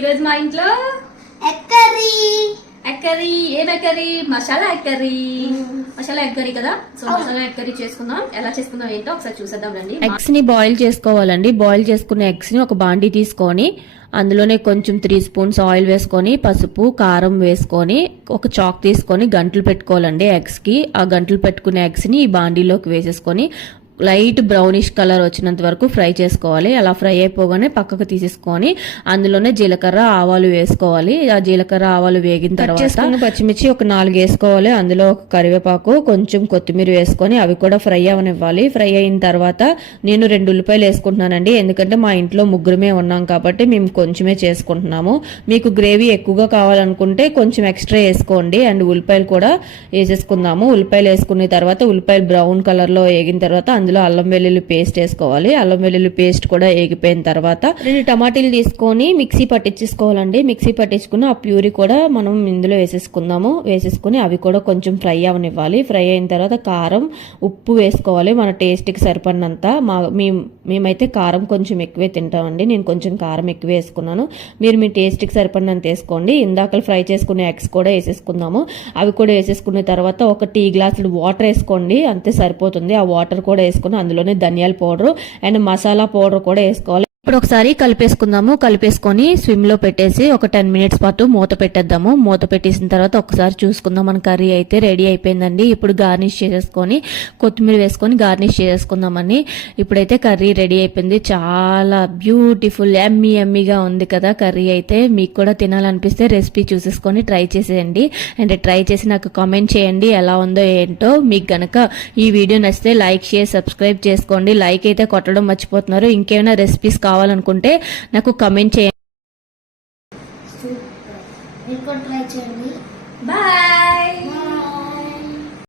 ఈరోజు మా ఇంట్లో ఎగ్ కర్రీ. Egg curry. ఏం egg curry? Masala egg curry. Masala egg curry కదా. సో మసాలా ఎగ్ కర్రీ చేసుకుందాం. ఎలా చేసుకుందాం ఏంటో ఒకసారి చూసేద్దాం రండి. ఎగ్స్ ని బాయిల్ చేసుకోవాలండి. బాయిల్ చేసుకున్న ఎగ్స్ ని ఒక బాండీ తీసుకొని అందులోనే కొంచెం 3 స్పూన్స్ ఆయిల్ వేసుకొని పసుపు కారం వేసుకొని ఒక చాక్ తీసుకొని గంటలు పెట్టుకోవాలండి ఎగ్స్ కి. ఆ గంటలు పెట్టుకునే ఎగ్స్ ని ఈ బాండీలోకి వేసేసుకొని లైట్ బ్రౌనిష్ కలర్ వచ్చినంత వరకు ఫ్రై చేసుకోవాలి. అలా ఫ్రై అయిపోగానే పక్కకు తీసేసుకొని అందులోనే జీలకర్ర ఆవాలు వేసుకోవాలి. ఆ జీలకర్ర ఆవాలు వేగిన తర్వాత పచ్చిమిర్చి ఒక 4 వేసుకోవాలి. అందులో ఒక కరివేపాకు కొంచెం కొత్తిమీర వేసుకొని అవి కూడా ఫ్రై అవనివ్వాలి. ఫ్రై అయిన తర్వాత నేను 2 ఉల్లిపాయలు వేసుకుంటున్నానండి. ఎందుకంటే మా ఇంట్లో ముగ్గురమే ఉన్నాం కాబట్టి మేము కొంచెమే చేసుకుంటున్నాము. మీకు గ్రేవీ ఎక్కువగా కావాలనుకుంటే కొంచెం ఎక్స్ట్రా వేసుకోండి. అండ్ ఉల్లిపాయలు కూడా వేసేసుకుందాము. ఉల్లిపాయలు వేసుకున్న తర్వాత ఉల్లిపాయలు బ్రౌన్ కలర్ లో వేగిన తర్వాత అందులో అల్లం వెల్లుల్లి పేస్ట్ వేసుకోవాలి. అల్లం వెల్లుల్లి పేస్ట్ కూడా వేగిపోయిన తర్వాత 2 టమాటీలు తీసుకొని మిక్సీ పట్టించేసుకోవాలండి. మిక్సీ పట్టించుకుని ఆ ప్యూరీ కూడా మనం ఇందులో వేసేసుకుందాము. వేసేసుకుని అవి కూడా కొంచెం ఫ్రై అవనివ్వాలి. ఫ్రై అయిన తర్వాత కారం ఉప్పు వేసుకోవాలి మన టేస్ట్కి సరిపడినంత. మేమైతే కారం కొంచెం ఎక్కువే తింటామండి. నేను కొంచెం కారం ఎక్కువ వేసుకున్నాను. మీరు మీ టేస్ట్కి సరిపడినంత వేసుకోండి. ఇందాక ఫ్రై చేసుకునే ఎగ్స్ కూడా వేసేసుకుందాము. అవి కూడా వేసేసుకున్న తర్వాత ఒక టీ గ్లాసులు వాటర్ వేసుకోండి. అంతే సరిపోతుంది. ఆ వాటర్ కూడా వేసుకుని అందులోనే ధనియాల పౌడర్ అండ్ మసాలా పౌడర్ కూడా వేసుకోవాలి. ఇప్పుడు ఒకసారి కలిపేసుకుందాము. కలిపేసుకొని స్విమ్ లో పెట్టేసి ఒక 10 మినిట్స్ పాటు మూత పెట్టేద్దాము. మూత పెట్టేసిన తర్వాత ఒకసారి చూసుకుందాం. మన కర్రీ అయితే రెడీ అయిపోయిందండి. ఇప్పుడు గార్నిష్ చేసేసుకొని కొత్తిమీర వేసుకొని గార్నిష్ చేసేసుకుందామని. ఇప్పుడైతే కర్రీ రెడీ అయిపోయింది. చాలా బ్యూటిఫుల్ ఎమ్మీగా ఉంది కదా కర్రీ అయితే. మీకు కూడా తినాలనిపిస్తే రెసిపీ చూసేసుకొని ట్రై చేసేయండి. అండ్ ట్రై చేసి నాకు కామెంట్ చేయండి ఎలా ఉందో ఏంటో. మీకు గనక ఈ వీడియో నచ్చితే లైక్ షేర్ సబ్స్క్రైబ్ చేసుకోండి. లైక్ అయితే కొట్టడం మర్చిపోతున్నారు. ఇంకేమైనా రెసిపీస్ కావాలనుకుంటే నాకు కమెంట్ చేయండి. మీరు కూడా ట్రై చేయండి.